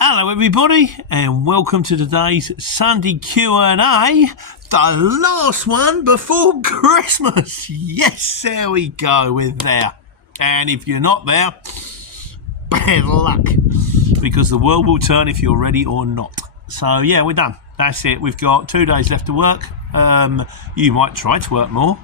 Hello everybody and welcome to today's Sunday Q&A, the last one before Christmas. Yes, there we go, we're there. And if you're not there, bad luck, because the world will turn if you're ready or not. So yeah, we're done. That's it. We've got 2 days left to work. You might try to work more.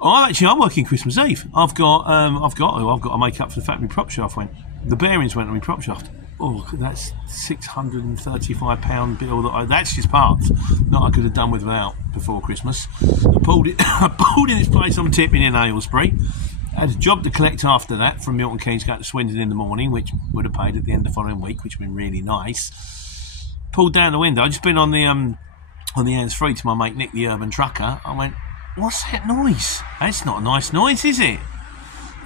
I'm working Christmas Eve. I've got to make up for the fact my prop shaft went. The bearings went on my prop shaft. Oh, that's £635 bill. That's just parts. Not I could have done without before Christmas. I pulled it in its place. I'm tipping in Aylesbury. I had a job to collect after that from Milton Keynes to go to Swindon in the morning, which would have paid at the end of the following week, which would have been really nice. Pulled down the window. I'd just been on the hands-free to my mate Nick, the urban trucker. I went, "What's that noise? That's not a nice noise, is it?"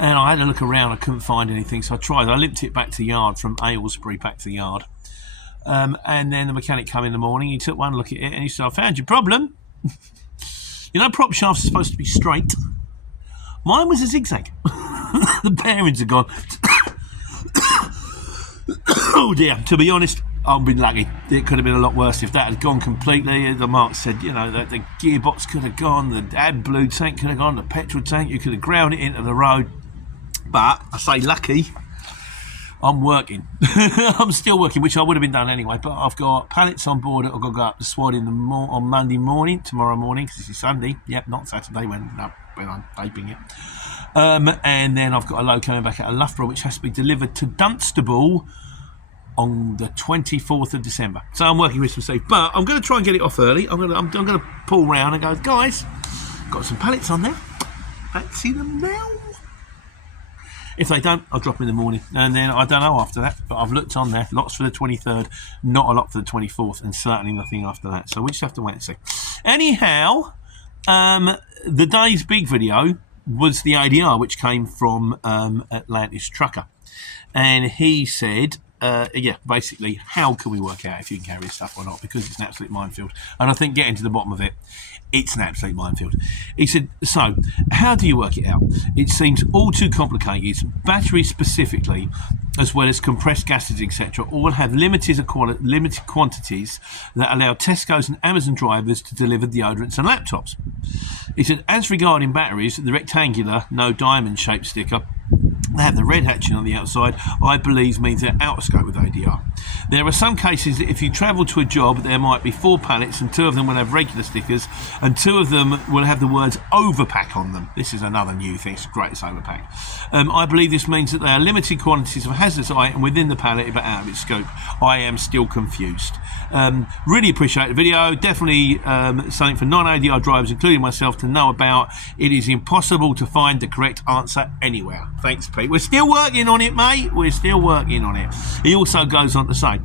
And I had a look around, I couldn't find anything, so I tried. I limped it back to the yard from Aylesbury back to the yard. And then the mechanic came in the morning, he took one look at it and he said, "I found your problem." You know, prop shafts are supposed to be straight. Mine was a zigzag. The bearings are gone. Oh dear, to be honest, I've been lucky. It could have been a lot worse if that had gone completely. The mark said, you know, that the gearbox could have gone, the AdBlue tank could have gone, the petrol tank, you could have ground it into the road. But I say lucky, I'm working. I'm still working, which I would have been done anyway. But I've got pallets on board that I've got to go up to Swad on Monday morning, tomorrow morning, because this is Sunday. Yep, not Saturday when I'm taping it. And then I've got a load coming back out of Loughborough, which has to be delivered to Dunstable on the 24th of December. So I'm working Christmas Eve, but I'm going to try and get it off early. I'm going to pull round and go, "Guys, got some pallets on there. Fancy them now?" If they don't, I'll drop them in the morning. And then I don't know after that, but I've looked on there. Lots for the 23rd, not a lot for the 24th, and certainly nothing after that. So we just have to wait and see. Anyhow, the day's big video was the ADR, which came from Atlantis Trucker. And he said, basically, how can we work out if you can carry this stuff or not? Because it's an absolute minefield. And I think getting to the bottom of it, it's an absolute minefield. He said, so, how do you work it out? It seems all too complicated. Batteries specifically, as well as compressed gases, etc., all have limited quantities that allow Tesco's and Amazon drivers to deliver deodorants and laptops. He said, as regarding batteries, the rectangular, no diamond-shaped sticker, they have the red hatching on the outside, I believe means they're out of scope with ADR. There are some cases that if you travel to a job, there might be 4 pallets and 2 of them will have regular stickers and 2 of them will have the words overpack on them. This is another new thing, it's great, it's overpack. I believe this means that they are limited quantities of a hazardous item within the pallet but out of its scope. I am still confused. Really appreciate the video. Definitely something for non-ADR drivers, including myself, to know about. It is impossible to find the correct answer anywhere. Thanks, Pete. We're still working on it, mate. We're still working on it. He also goes on to say,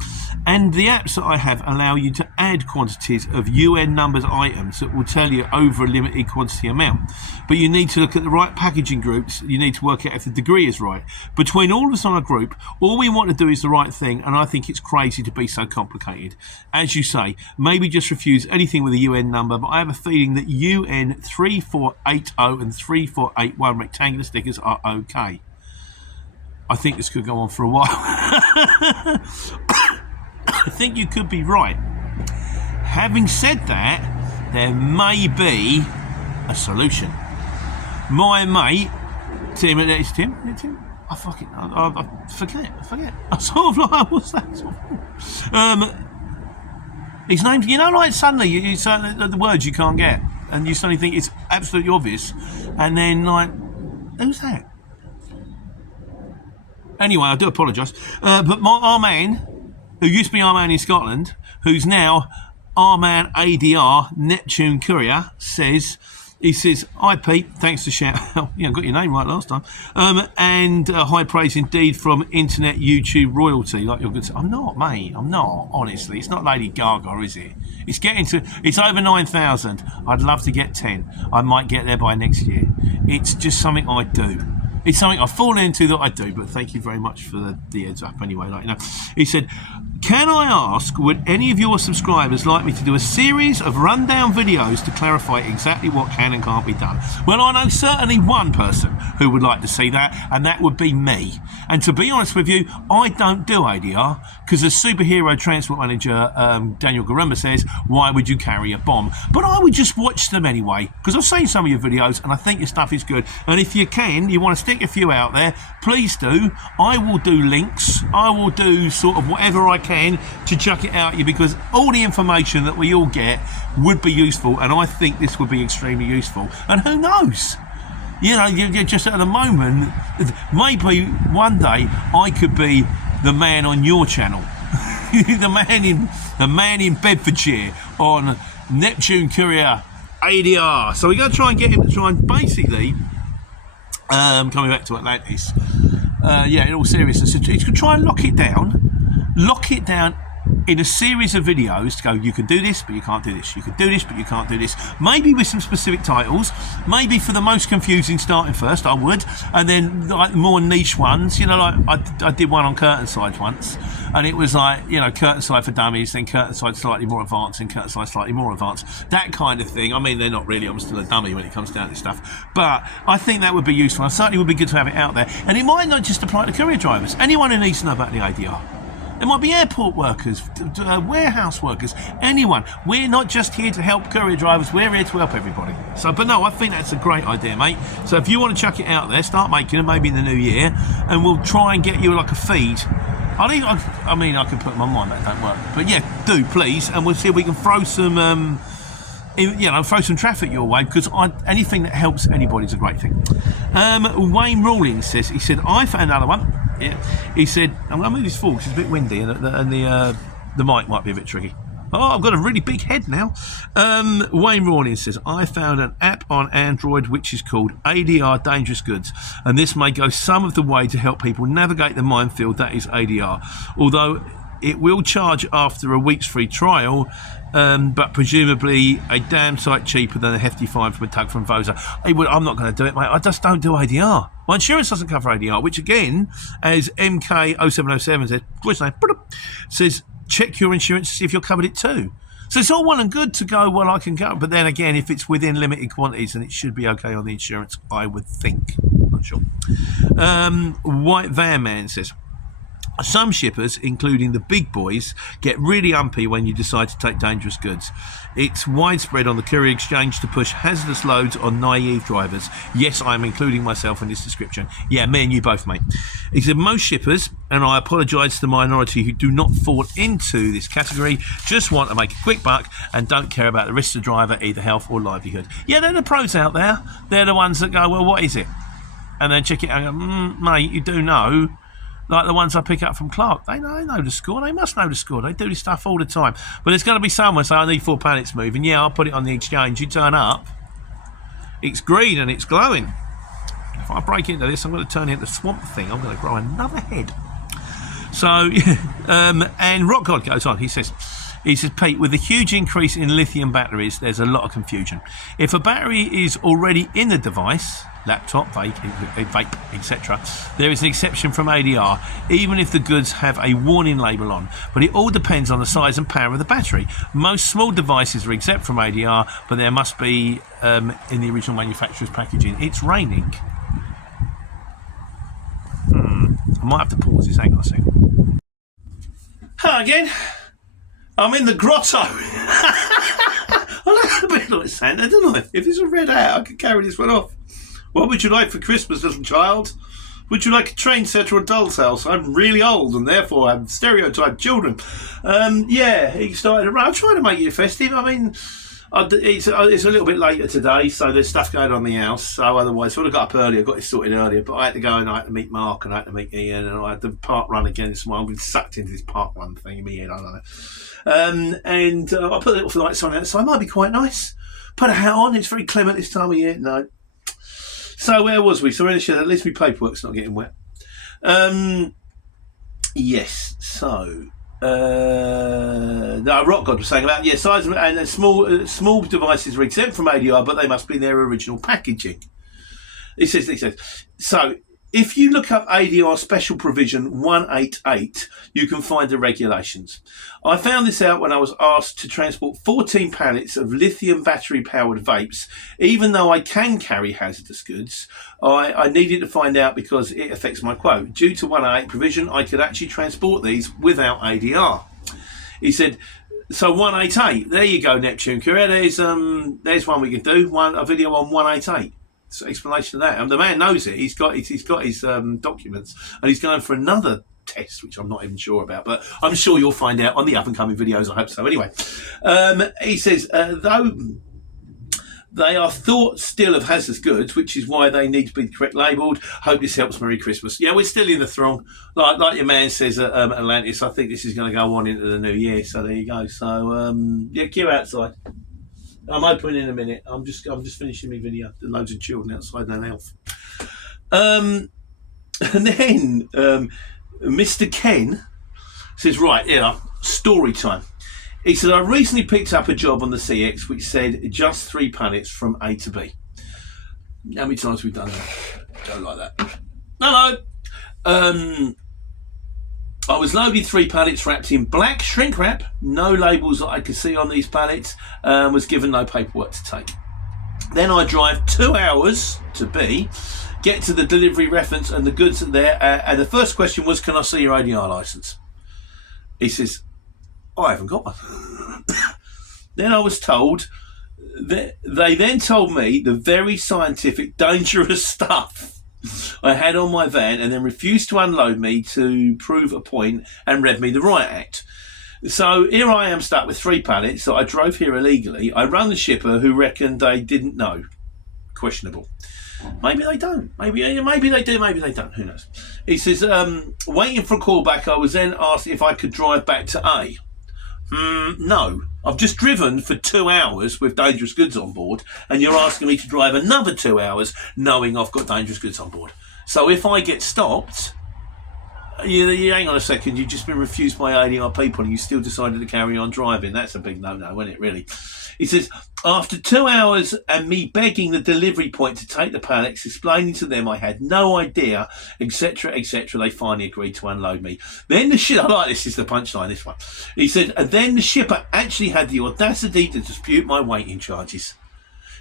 and the apps that I have allow you to add quantities of UN numbers items that will tell you over a limited quantity amount. But you need to look at the right packaging groups. You need to work out if the degree is right. Between all of us on a group, all we want to do is the right thing, and I think it's crazy to be so complicated. As you say, maybe just refuse anything with a UN number, but I have a feeling that UN 3480 and 3481 rectangular stickers are okay. I think this could go on for a while. I think you could be right. Having said that, there may be a solution. My mate, Tim. I forget. I sort of like, what's that? His name, you know, like suddenly you say the words you can't get, and you suddenly think it's absolutely obvious, and then like, who's that? Anyway, I do apologise. But our man, who used to be our man in Scotland, who's now our man ADR, Neptune Courier, says, "Hi Pete, thanks for shout out." Yeah, I got your name right last time. And high praise indeed from Internet YouTube royalty. Like you're good. I'm not, mate. I'm not. Honestly, it's not Lady Gaga, is it? It's over 9,000. I'd love to get 10. I might get there by next year. It's just something I do. It's something I've fallen into that I do, but thank you very much for the heads up anyway. Like, you know, he said, Can I ask, would any of your subscribers like me to do a series of rundown videos to clarify exactly what can and can't be done? Well, I know certainly one person who would like to see that, and that would be me. And to be honest with you, I don't do ADR because as superhero transport manager Daniel Garumba says, why would you carry a bomb? But I would just watch them anyway, because I've seen some of your videos and I think your stuff is good. And if you want to stick a few out there, please do. I will do links. I will do sort of whatever I can to chuck it out at you, because all the information that we all get would be useful, and I think this would be extremely useful. And who knows? You know, you're just at the moment, maybe one day I could be the man on your channel, the man in Bedfordshire on Neptune Courier ADR. So we're going to try and get him to try and basically coming back to Atlantis. In all seriousness, he's going to try and lock it down in a series of videos to go, you can do this but you can't do this, you can do this but you can't do this, maybe with some specific titles, maybe for the most confusing starting first I would, and then like more niche ones, you know, like I did one on curtain sides once, and it was like, you know, curtain side for dummies, then curtain side slightly more advanced, and curtain side slightly more advanced, that kind of thing. I mean, they're not really, I'm still a dummy when it comes down to stuff, but I think that would be useful, and certainly would be good to have it out there. And it might not just apply to courier drivers, anyone who needs to know about the ADR. There might be airport workers, warehouse workers, anyone. We're not just here to help courier drivers, we're here to help everybody. So, but no, I think that's a great idea, mate. So if you want to chuck it out there, start making them, maybe in the new year, and we'll try and get you like a feed. I can put them on mine, that don't work. But yeah, do, please, and we'll see if we can throw some, throw some traffic your way, because anything that helps anybody is a great thing. Wayne Rawlings says, he said, I found another one. Yeah. He said, I'm going to move this forward because it's a bit windy and the mic might be a bit tricky. Oh, I've got a really big head now. Wayne Rawlings says, I found an app on Android which is called ADR Dangerous Goods, and this may go some of the way to help people navigate the minefield that is ADR. Although it will charge after a week's free trial, but presumably a damn sight cheaper than a hefty fine from a tug from Vosa. I'm not going to do it, mate. I just don't do ADR. My insurance doesn't cover ADR, which again, as MK0707 says, check your insurance to see if you're covered it too. So it's all well and good to go, well, I can go. But then again, if it's within limited quantities, then it should be okay on the insurance, I would think. Not sure. White Van Man says, some shippers, including the big boys, get really umpy when you decide to take dangerous goods. It's widespread on the courier exchange to push hazardous loads on naive drivers. Yes, I'm including myself in this description. Yeah, me and you both, mate. He said most shippers, and I apologise to the minority who do not fall into this category, just want to make a quick buck and don't care about the risks of the driver, either health or livelihood. Yeah, they're the pros out there. They're the ones that go, well, what is it? And then check it out and go, mate, you do know. Like the ones I pick up from Clark, they know the score. They must know the score. They do this stuff all the time. But there's going to be someone say, I need 4 pallets moving. Yeah, I'll put it on the exchange. You turn up, it's green and it's glowing. If I break into this, I'm going to turn into Swamp Thing. I'm going to grow another head. So, and Rock God goes on. He says, Pete, with the huge increase in lithium batteries, there's a lot of confusion. If a battery is already in the device, laptop, vape, etc., there is an exception from ADR, even if the goods have a warning label on. But it all depends on the size and power of the battery. Most small devices are exempt from ADR, but there must be in the original manufacturer's packaging. It's raining. I might have to pause this. Hang on a second. Hello again. I'm in the grotto. I look a bit like Santa, don't I? If it's a red hat, I could carry this one off. What would you like for Christmas, little child? Would you like a train set or a doll's house? I'm really old and therefore have stereotyped children. He started to run. I'm trying to make it festive. I mean, it's a little bit later today, so there's stuff going on in the house. So otherwise, I would have got up earlier, got it sorted earlier, but I had to go and I had to meet Mark and I had to meet Ian and I had to park run again this morning. I've been sucked into this park run thing in my head, I don't know. I put a little lights on outside. It might be quite nice. Put a hat on. It's very clement this time of year. No. So where was we? So we're in the shed. At least my paperwork's not getting wet. Yes. So Rock God was saying about size and small devices are exempt from ADR, but they must be in their original packaging. He says. So if you look up ADR Special Provision 188, you can find the regulations. I found this out when I was asked to transport 14 pallets of lithium battery-powered vapes. Even though I can carry hazardous goods, I needed to find out because it affects my quote. Due to 188 provision, I could actually transport these without ADR. He said, so 188, there you go, Neptune Courier. There's one we can do, a video on 188. Explanation of that, and the man knows it. He's got his documents, and he's going for another test, which I'm not even sure about, but I'm sure you'll find out on the up and coming videos. I hope so. Anyway, he says though they are thought still of hazardous goods, which is why they need to be correct labelled. Hope this helps. Merry Christmas. Yeah, we're still in the throng, like your man says at Atlantis. I think this is going to go on into the new year. So there you go. So yeah, queue outside. I'm opening in a minute. I'm just finishing my video. There's loads of children outside and an elf. And then Mr. Ken says, right, yeah, story time. He said, I recently picked up a job on the CX which said just 3 pallets from A to B. How many times have we done that? Don't like that. No. I was loaded 3 pallets wrapped in black shrink wrap, no labels that I could see on these pallets, was given no paperwork to take. Then I drive 2 hours to B, get to the delivery reference and the goods are there, and the first question was, can I see your ADR licence? He says, I haven't got one. Then I was told, they then told me the very scientific, dangerous stuff I had on my van and then refused to unload me to prove a point and read me the Riot Act. So here I am stuck with 3 pallets that I drove here illegally. I run the shipper who reckoned they didn't know. Questionable. Maybe they don't. Maybe they do, maybe they don't. Who knows? He says, waiting for a call back, I was then asked if I could drive back to A. No. I've just driven for 2 hours with dangerous goods on board, and you're asking me to drive another 2 hours knowing I've got dangerous goods on board. So if I get stopped, you hang on a second, you've just been refused by ADR people and you still decided to carry on driving. That's a big no-no, isn't it, really? He says, after 2 hours and me begging the delivery point to take the pallets, explaining to them I had no idea, etc., etc., they finally agreed to unload me. Then the shipper, I like this is the punchline, this one. He said, and then the shipper actually had the audacity to dispute my waiting charges.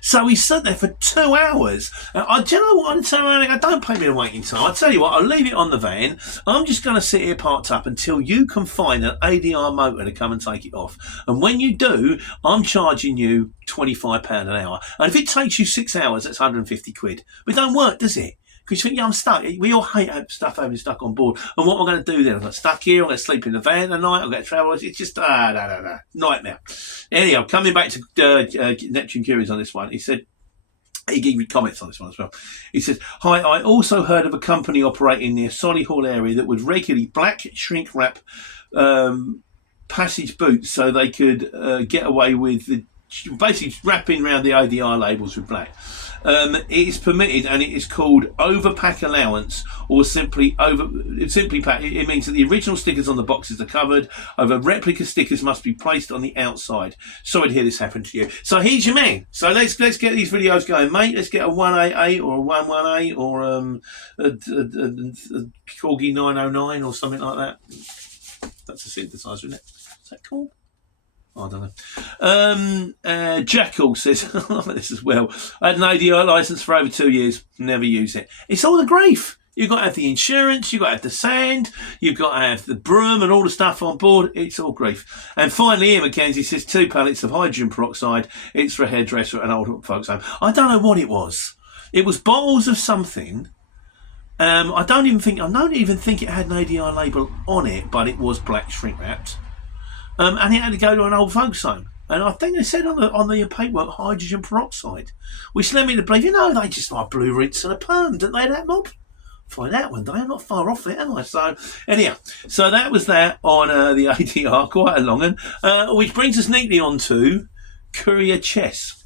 So he sat there for 2 hours. Do you know what? I'm telling you, don't pay me a waiting time. I'll tell you what, I'll leave it on the van. I'm just going to sit here parked up until you can find an ADR motor to come and take it off. And when you do, I'm charging you £25 an hour. And if it takes you 6 hours, that's 150 quid. But it don't work, does it? Because you think, yeah, I'm stuck. We all hate stuff having stuck on board. And what am I going to do then? I'm going to stuck here. I'm going to sleep in the van tonight. I'm going to travel. It's just, nightmare. Anyhow, coming back to Neptune Curious on this one, he said, he gave me comments on this one as well. He says, hi, I also heard of a company operating near Solihull area that would regularly black shrink wrap passage boots so they could get away with basically wrapping around the ADR labels with black. It is permitted and it is called overpack allowance or simply pack. It means that the original stickers on the boxes are covered. Over replica stickers must be placed on the outside. Sorry to hear this happen to you. So here's your man. So let's get these videos going, mate. Let's get a 188 or a 118 or a Corgi 909 or something like that. That's a synthesizer, isn't it? Is that cool? I don't know. Jackal says, I love this as well. I had an ADR licence for over 2 years, never use it. It's all the grief. You've got to have the insurance, you've got to have the sand, you've got to have the broom and all the stuff on board. It's all grief. And finally, Ian Mackenzie says 2 pallets of hydrogen peroxide. It's for a hairdresser at an old folks home. I don't know what it was. It was bottles of something. I don't even think it had an ADR label on it, but it was black shrink wrapped. And it had to go to an old folks home. And I think they said on the paperwork hydrogen peroxide, which led me to believe, they just like blue rinse and a perm, didn't they, that mob? Find out one day. I'm not far off it, am I? So anyhow, so that was that on the ADR, quite a long one, which brings us neatly on to Courier Chess.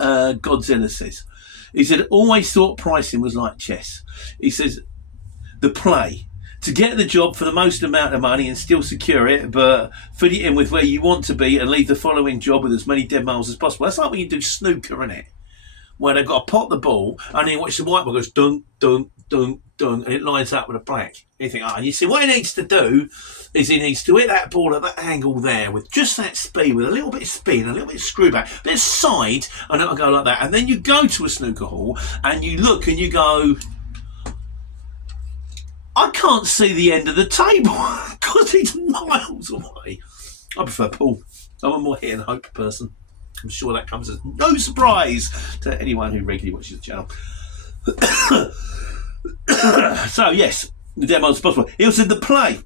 Godzilla says, he said, always thought pricing was like chess. He says, the play. To get the job for the most amount of money and still secure it, but fit it in with where you want to be and leave the following job with as many dead miles as possible. That's like when you do snooker, isn't it? Where they've got to pot the ball and then watch the white ball goes dun, dun, dun, and it lines up with a black. You think, you see, what he needs to do is he needs to hit that ball at that angle there with just that speed, with a little bit of spin, a little bit of screw back, a bit of side, and it'll go like that. And then you go to a snooker hall and you look and you go, I can't see the end of the table because it's miles away. I prefer pool. I'm a more hit and hope person. I'm sure that comes as no surprise to anyone who regularly watches the channel. So yes, the demo is possible. He also said the play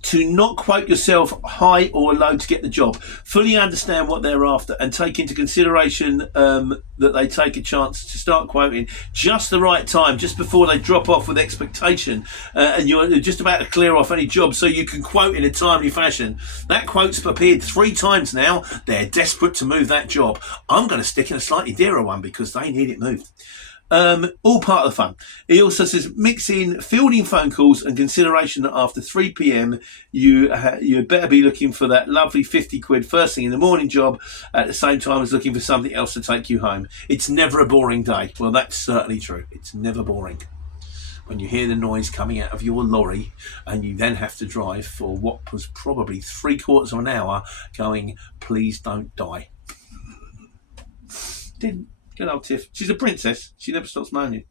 to not quote yourself high or low to get the job. Fully understand what they're after and take into consideration that they take a chance to start quoting just the right time, just before they drop off with expectation, and you're just about to clear off any job so you can quote in a timely fashion. That quote's appeared 3 times now. They're desperate to move that job. I'm going to stick in a slightly dearer one because they need it moved. All part of the fun. He also says mix in fielding phone calls and consideration that after 3 p.m. you better be looking for that lovely 50 quid first thing in the morning job at the same time as looking for something else to take you home. It's never a boring day. Well, that's certainly true. It's never boring when you hear the noise coming out of your lorry and you then have to drive for what was probably 3/4 of an hour going, please don't die. Didn't. Good old Tiff. She's a princess. She never stops moaning.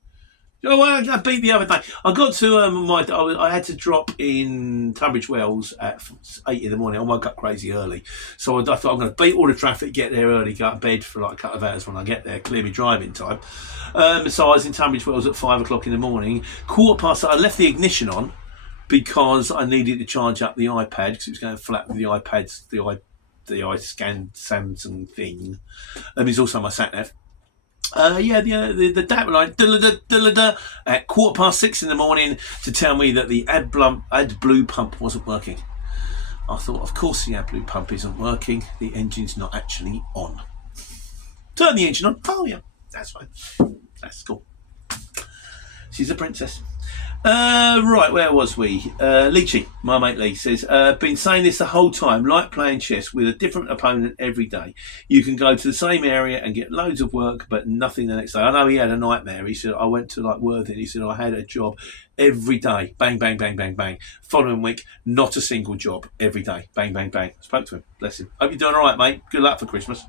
Oh, I beat the other day. I got to I had to drop in Tunbridge Wells at 8 in the morning. I woke up crazy early, so I thought I'm going to beat all the traffic, get there early, go to bed for like a couple of hours when I get there, clear me driving time. So I was in Tunbridge Wells at 5 o'clock in the morning. 15:15, I left the ignition on because I needed to charge up the iPad because it was going flat with the iPads, the iScan Samsung thing. It's also my sat nav. The data line at 6:15 in the morning to tell me that the AdBlue pump wasn't working. I thought, of course the AdBlue pump isn't working. The engine's not actually on. Turn the engine on. Oh yeah, that's fine. That's cool. She's a princess. Right, where was we? Leachy, my mate Lee, says, been saying this the whole time, like playing chess with a different opponent every day. You can go to the same area and get loads of work, but nothing the next day. I know he had a nightmare. He said, I went to like Worthing. He said, I had a job every day. Bang, bang, bang, bang, bang. Following week, not a single job every day. Bang, bang, bang. Spoke to him. Bless him. Hope you're doing all right, mate. Good luck for Christmas.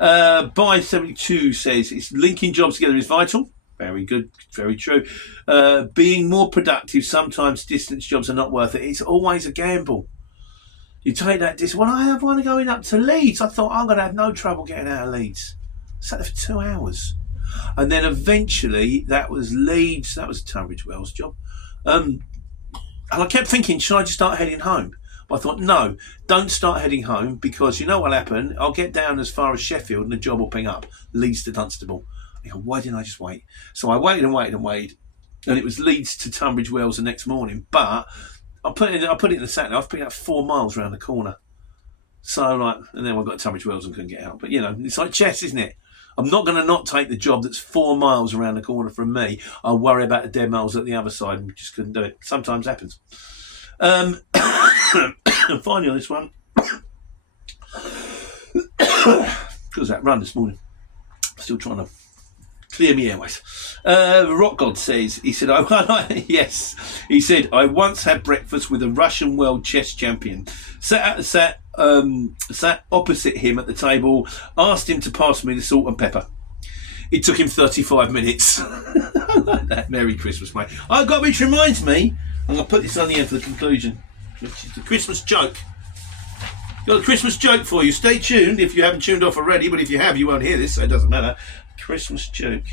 Buy72 says, it's linking jobs together is vital. Very good, very true. Being more productive, sometimes distance jobs are not worth it. It's always a gamble. You take that distance. Well, I have one going up to Leeds. I thought I'm going to have no trouble getting out of Leeds. Sat there for 2 hours. And then eventually, that was Leeds. That was a Tunbridge Wells job. And I kept thinking, should I just start heading home? But I thought, no, don't start heading home because you know what'll happen? I'll get down as far as Sheffield and the job will ping up. Leeds to Dunstable. I go, why didn't I just wait? So I waited and it was Leeds to Tunbridge Wells the next morning. But I put it in the sat nav. I've picked up 4 miles around the corner. So and then I got to Tunbridge Wells and couldn't get out. But it's like chess, isn't it? I'm not going to not take the job that's 4 miles around the corner from me. I'll worry about the dead miles at the other side and just couldn't do it. Sometimes happens. And finally on this one, because that run this morning, still trying to clear me airways. Rock God says, he said, yes. He said, I once had breakfast with a Russian world chess champion. Sat opposite him at the table, asked him to pass me the salt and pepper. It took him 35 minutes. I like that. Merry Christmas, mate. Which reminds me, I'm going to put this on the end for the conclusion, which is the Christmas joke. Got a Christmas joke for you. Stay tuned if you haven't tuned off already, but if you have, you won't hear this, so it doesn't matter. Christmas joke.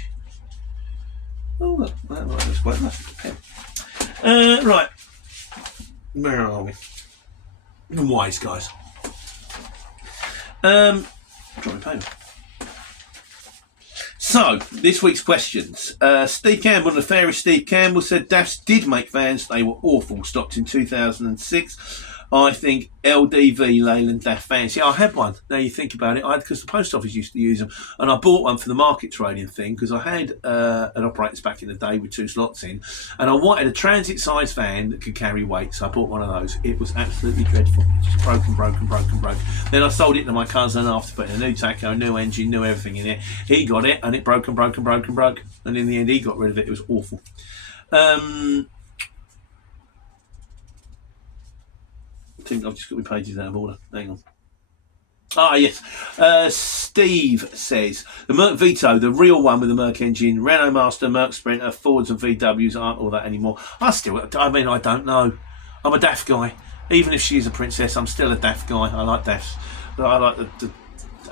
Oh, look, that's quite nice. Right. Where are we? The wise guys. Drawing paper. So, this week's questions. Steve Campbell, the fairest Steve Campbell, said DAFs did make vans. They were awful. Stopped in 2006. I think LDV, Leyland DAF vans. Yeah, I had one. Now you think about it, because the post office used to use them, and I bought one for the market trading thing because I had an operators back in the day with 2 slots in, and I wanted a transit-sized van that could carry weight, so I bought one of those. It was absolutely dreadful. Just broken. Then I sold it to my cousin after putting a new tacho, new engine, new everything in it. He got it, and it broke, and in the end he got rid of it. It was awful. I think I've just got my pages out of order. Hang on. Ah, yes. Steve says, the Merc Vito, the real one with the Merc engine, Renault Master, Merc Sprinter, Fords and VWs aren't all that anymore. I don't know. I'm a daft guy. Even if she's a princess, I'm still a daft guy. I like dafts. I like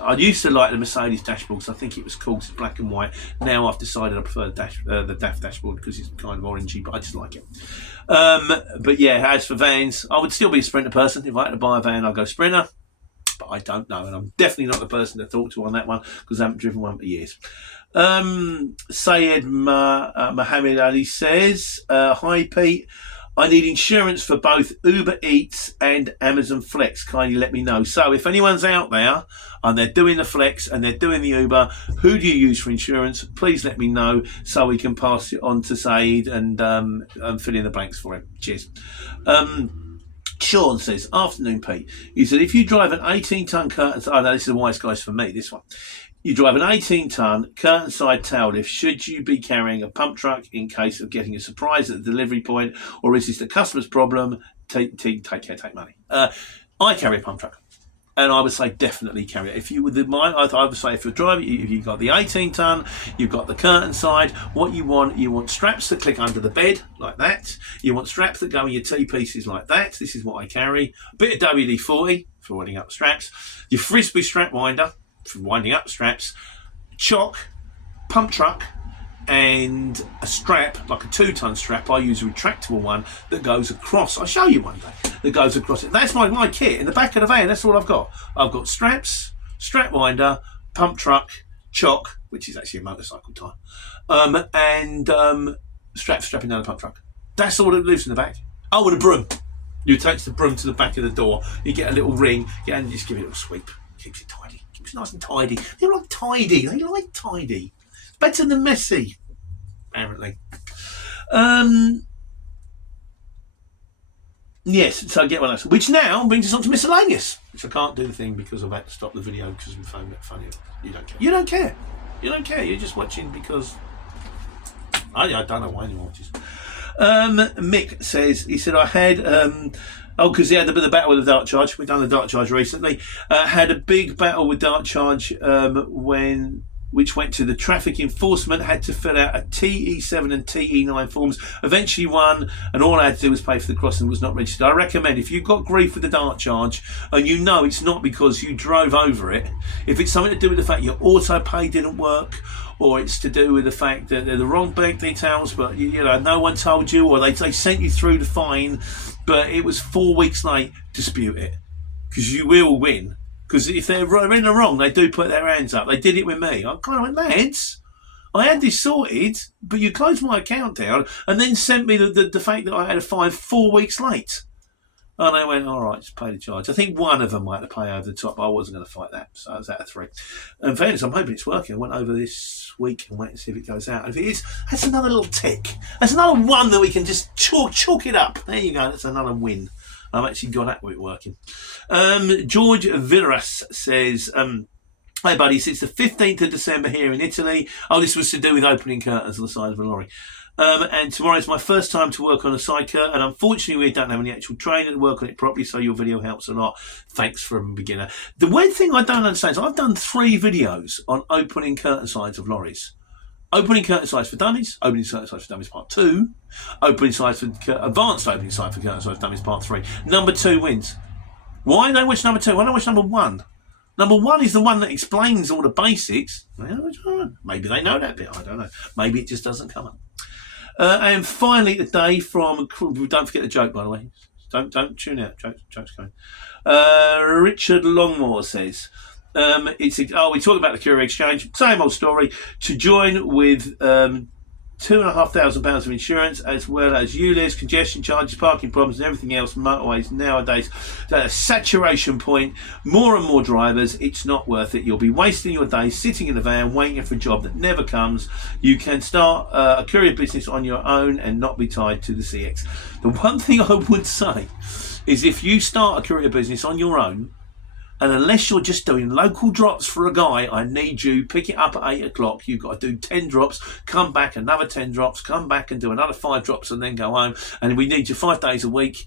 I used to like the Mercedes dashboard because I think it was cool because it's black and white. Now I've decided I prefer the daft dashboard because it's kind of orangey, but I just like it. But yeah, as for vans, I would still be a Sprinter person. If I had to buy a van, I'd go Sprinter. But I don't know, and I'm definitely not the person to talk to on that one because I haven't driven one for years. Sayed Mohammed Ali says, hi Pete, I need insurance for both Uber Eats and Amazon Flex. Kindly let me know. So if anyone's out there and they're doing the Flex and they're doing the Uber, who do you use for insurance? Please let me know so we can pass it on to Saeed and fill in the blanks for him. Cheers. Sean says, afternoon Pete. He said, if you drive an 18-ton curtain... Oh no, this is the wise guys for me, this one. You drive an 18-ton curtain side tail lift. Should you be carrying a pump truck in case of getting a surprise at the delivery point, or is this the customer's problem? Take care, take money. I carry a pump truck, and I would say definitely carry it. If you would mind, I would say if you're driving, if you've got the 18-ton, you've got the curtain side. What you want straps that click under the bed like that. You want straps that go in your T-pieces like that. This is what I carry. A bit of WD-40 for winding up straps. Your frisbee strap winder for winding up straps, chock, pump truck, and a strap, like a 2-ton strap. I use a retractable one that goes across. I'll show you one day. That goes across it. That's my kit in the back of the van. That's all I've got. I've got straps, strap winder, pump truck, chock, which is actually a motorcycle tyre, and strapping down the pump truck. That's all that lives in the back. Oh, and a broom. You take the broom to the back of the door. You get a little ring, and just give it a little sweep. Keeps it tidy. Keeps it nice and tidy. They like tidy. They like tidy. It's better than messy, apparently. Yes, so I get one of those. Which now brings us on to miscellaneous, which I can't do the thing because I've had to stop the video because my phone got funny. You don't care. You don't care. You don't care. You're just watching because I don't know why anyone watches. Mick says, he said, I had because he had a bit of battle with the Dart Charge. We've done the Dart Charge recently. Had a big battle with Dart Charge which went to the traffic enforcement, had to fill out a TE7 and TE9 forms, eventually won, and all I had to do was pay for the crossing, was not registered. I recommend, if you've got grief with the Dart Charge, and you know it's not because you drove over it, if it's something to do with the fact your auto pay didn't work, or it's to do with the fact that they're the wrong bank details, but you know no one told you, or they sent you through the fine, but it was 4 weeks late, dispute it, because you will win. Because if they're in the wrong, they do put their hands up. They did it with me. I kind of went, lads, I had this sorted, but you closed my account down and then sent me the fact that I had a fine 4 weeks late. And they went, all right, just pay the charge. I think one of them might have to pay over the top, but I wasn't going to fight that. So I was out of 3. In fairness, I'm hoping it's working. I went over this week and wait and see if it goes out. And if it is, that's another little tick. That's another one that we can just chalk it up. There you go. That's another win. I've actually got that with working. George Villas says, hi buddy, it's the 15th of December here in Italy. Oh, this was to do with opening curtains on the side of a lorry. And tomorrow is my first time to work on a side curtain, and unfortunately we don't have any actual training to work on it properly, so your video helps a lot. Thanks from a beginner. The weird thing I don't understand is I've done 3 videos on opening curtain sides of lorries. Opening curtain sides for dummies, opening curtain sides for dummies part 2, opening sides for advanced opening side for curtain sides for dummies part 3. Number 2 wins. Why don't which number 2? Why don't which number 1? Number 1 is the one that explains all the basics. Maybe they know that bit. I don't know. Maybe it just doesn't come up. And finally today from, don't forget the joke by the way. Don't tune out. Joke's coming. Richard Longmore says, we talk about the Courier Exchange, same old story. To join with £2,500 of insurance, as well as ULEZ, congestion charges, parking problems, and everything else. Motorways nowadays at a saturation point. More and more drivers. It's not worth it. You'll be wasting your days sitting in the van waiting for a job that never comes. You can start a courier business on your own and not be tied to the CX. The one thing I would say is if you start a courier business on your own, And unless you're just doing local drops for a guy, I need you pick it up at 8 o'clock. You've got to do 10 drops, come back, another 10 drops, come back and do another 5 drops and then go home. And we need you 5 days a week.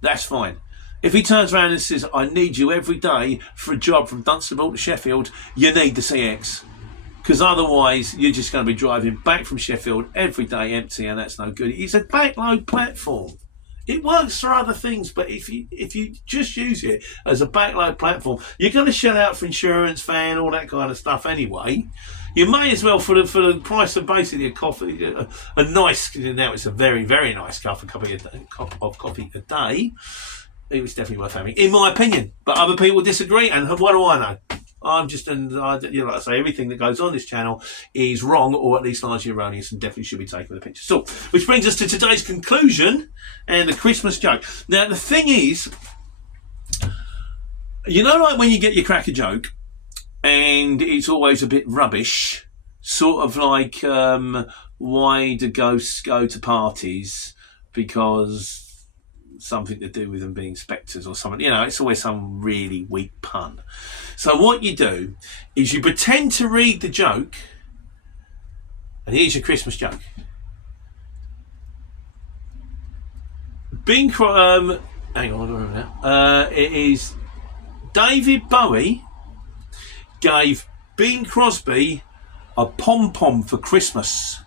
That's fine. If he turns around and says, I need you every day for a job from Dunstable to Sheffield, you need the CX. Because otherwise, you're just going to be driving back from Sheffield every day empty, and that's no good. It's a backload platform. It works for other things, but if you just use it as a backload platform, you're going to shell out for insurance, fan, all that kind of stuff anyway. You may as well, for the price of basically a coffee, a nice, now it's a very, very nice cup of coffee a day. It was definitely worth having, in my opinion. But other people disagree, and what do I know? I'm just, like I say, everything that goes on this channel is wrong, or at least largely erroneous, and definitely should be taken with a pinch of salt. Which brings us to today's conclusion and the Christmas joke. Now, the thing is, you know, like when you get your cracker joke, and it's always a bit rubbish, sort of like, why do ghosts go to parties? Because something to do with them being spectres or something. You know, it's always some really weak pun. So what you do is you pretend to read the joke, and here's your Christmas joke. Hang on, I don't remember now. It is David Bowie gave Bing Crosby a pom-pom for Christmas.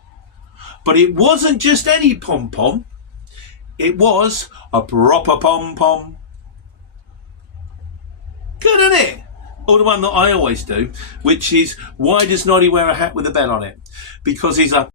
But it wasn't just any pom-pom. It was a proper pom-pom. Good, isn't it? Or the one that I always do, which is, why does Noddy wear a hat with a bell on it? Because he's a